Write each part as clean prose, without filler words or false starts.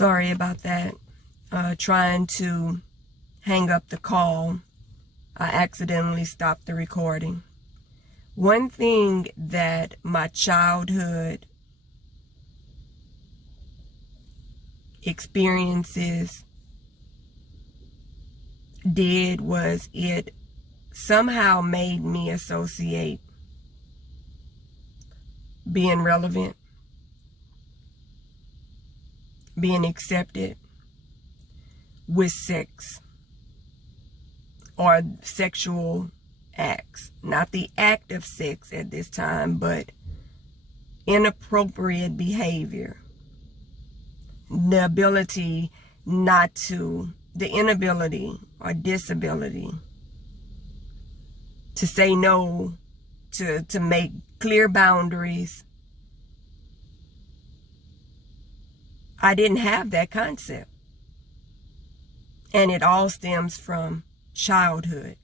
Sorry about that. Trying to hang up the call, I accidentally stopped the recording. One thing that my childhood experiences did was it somehow made me associate being relevant, being accepted with sex or sexual acts. Not the act of sex at this time, but inappropriate behavior. The inability or disability to say no, to make clear boundaries. I didn't have that concept. And it all stems from childhood.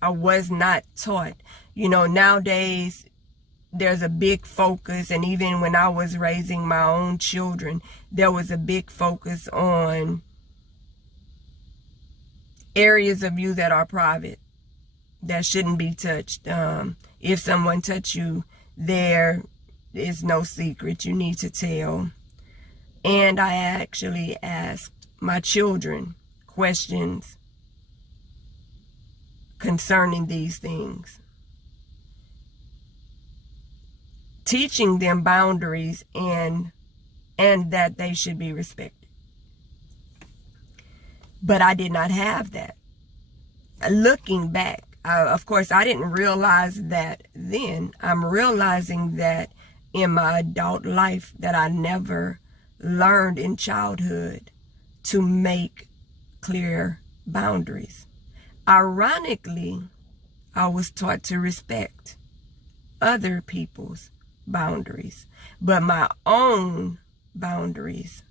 I was not taught. Nowadays, there's a big focus, and even when I was raising my own children, there was a big focus on areas of you that are private, that shouldn't be touched. If someone touched you, there is no secret. You need to tell. And I actually asked my children questions concerning these things, teaching them boundaries and that they should be respected. But I did not have that. Looking back, of course, I didn't realize that then. I'm realizing that in my adult life that I never learned in childhood to make clear boundaries. Ironically, I was taught to respect other people's boundaries, but my own boundaries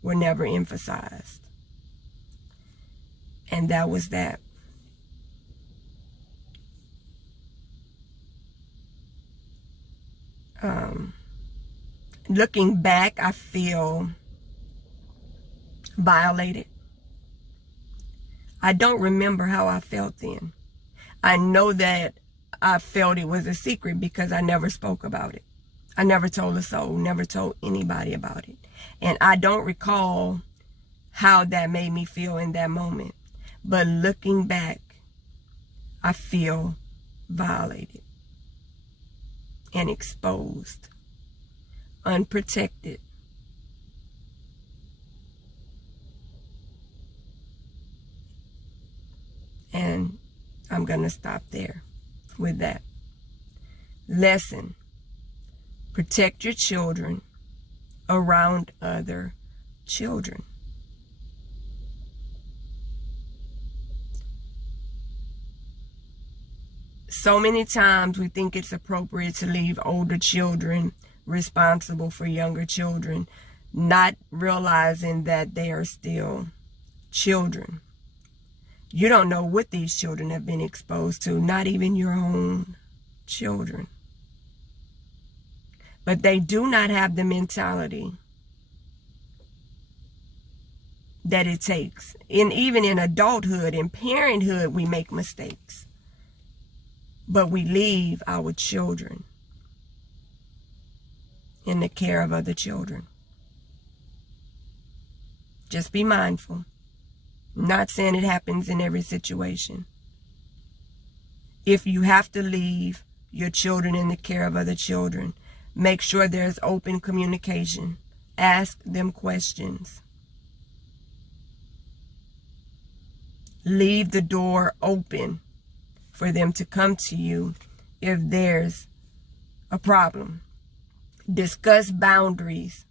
were never emphasized. And that was that. Looking back, I feel violated. I don't remember how I felt then. I know that I felt it was a secret because I never spoke about it. I never told a soul, never told anybody about it. And I don't recall how that made me feel in that moment. But looking back, I feel violated and exposed, unprotected. And I'm going to stop there with that. Lesson: protect your children around other children. So many times we think it's appropriate to leave older children responsible for younger children, not realizing that they are still children. You don't know what these children have been exposed to, not even your own children. But they do not have the mentality that it takes. Even in adulthood, in parenthood, we make mistakes. But we leave our children in the care of other children. Just be mindful. I'm not saying it happens in every situation. If you have to leave your children in the care of other children, make sure there's open communication. Ask them questions. Leave the door open for them to come to you if there's a problem. Discuss boundaries.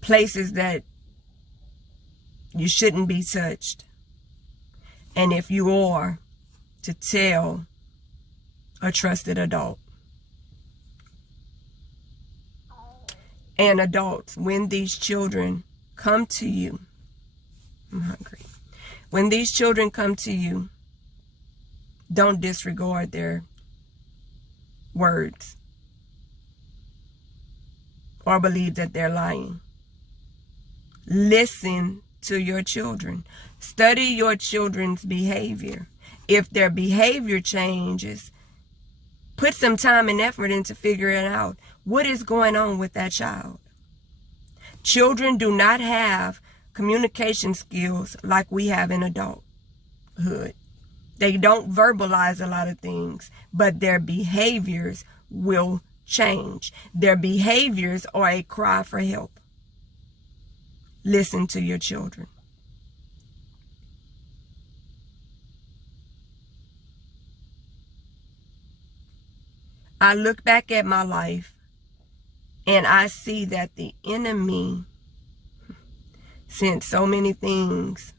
Places that you shouldn't be touched. And if you are, to tell a trusted adult. And adults, when these children come to you, I'm hungry. When these children come to you, don't disregard their words or believe that they're lying. Listen to your children. Study your children's behavior. If their behavior changes, put some time and effort into figuring out what is going on with that child. Children do not have communication skills like we have in adulthood. They don't verbalize a lot of things, but their behaviors will change. Their behaviors are a cry for help. Listen to your children. I look back at my life and I see that the enemy sent so many things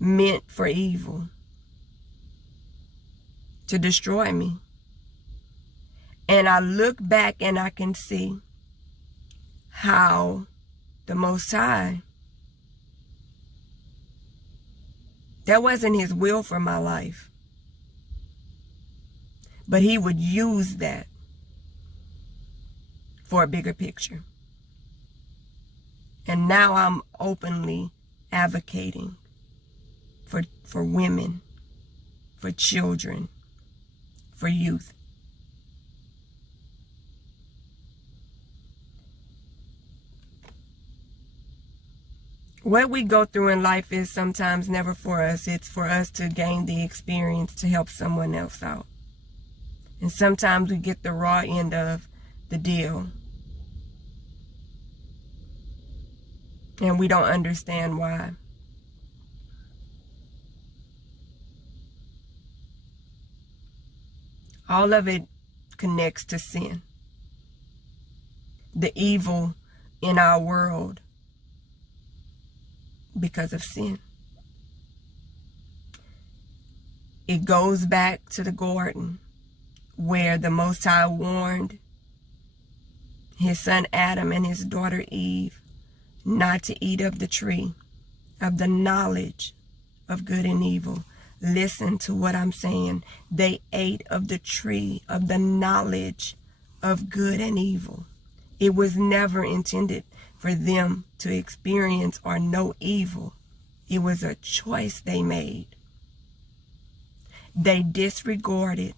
meant for evil to destroy me. And I look back and I can see how the Most High, that wasn't his will for my life, but he would use that for a bigger picture. And now I'm openly advocating for women, for children, for youth. What we go through in life is sometimes never for us. It's for us to gain the experience to help someone else out. And sometimes we get the raw end of the deal. And we don't understand why. All of it connects to sin. The evil in our world because of sin. It goes back to the garden where the Most High warned his son Adam and his daughter Eve not to eat of the tree of the knowledge of good and evil. Listen to what I'm saying. They ate of the tree of the knowledge of good and evil. It was never intended for them to experience or know evil. It was a choice they made. They disregarded.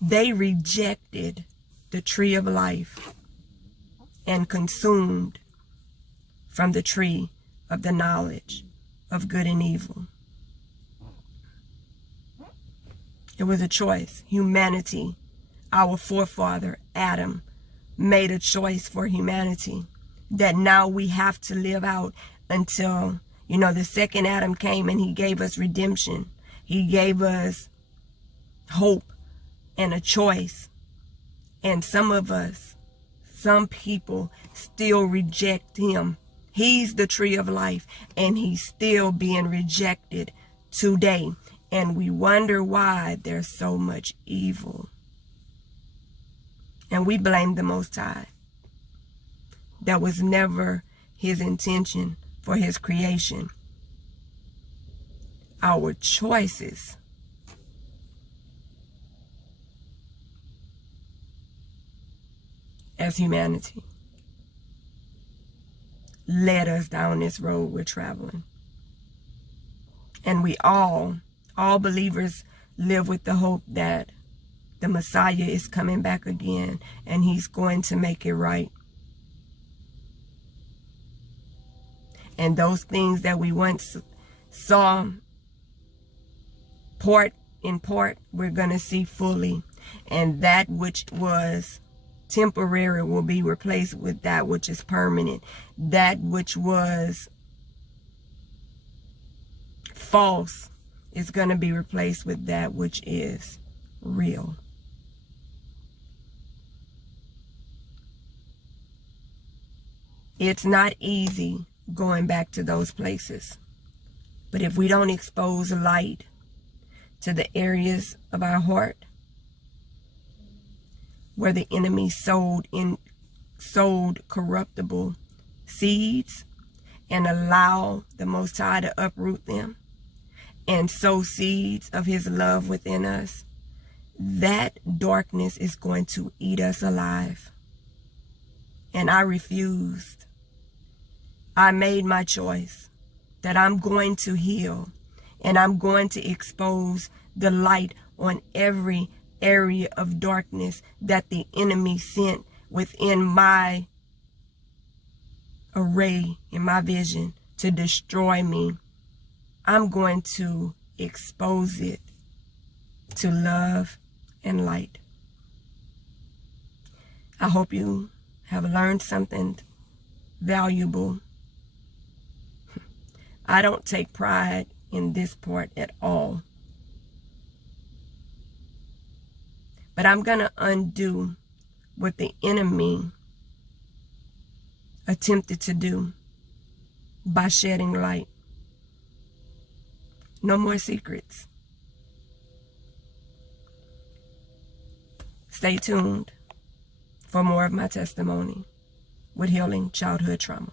They rejected the tree of life and consumed from the tree of the knowledge of good and evil. It was a choice. Humanity, our forefather Adam, made a choice for humanity that now we have to live out until, the second Adam came and he gave us redemption. He gave us hope and a choice. And some people still reject him. He's the tree of life, and he's still being rejected today. And we wonder why there's so much evil. And we blame the Most High. That was never his intention for his creation. Our choices as humanity led us down this road we're traveling. And we all believers live with the hope that the Messiah is coming back again and he's going to make it right. And those things that we once saw in part, we're going to see fully. And that which was temporary will be replaced with that which is permanent. That which was false is going to be replaced with that which is real. It's not easy going back to those places. But if we don't expose light to the areas of our heart where the enemy sowed corruptible seeds, and allow the Most High to uproot them and sow seeds of his love within us, that darkness is going to eat us alive. And I refused I made my choice that I'm going to heal, and I'm going to expose the light on every area of darkness that the enemy sent within my array, in my vision, to destroy me. I'm going to expose it to love and light. I hope you have learned something valuable. I don't take pride in this part at all. But I'm going to undo what the enemy attempted to do by shedding light. No more secrets. Stay tuned for more of my testimony with healing childhood trauma.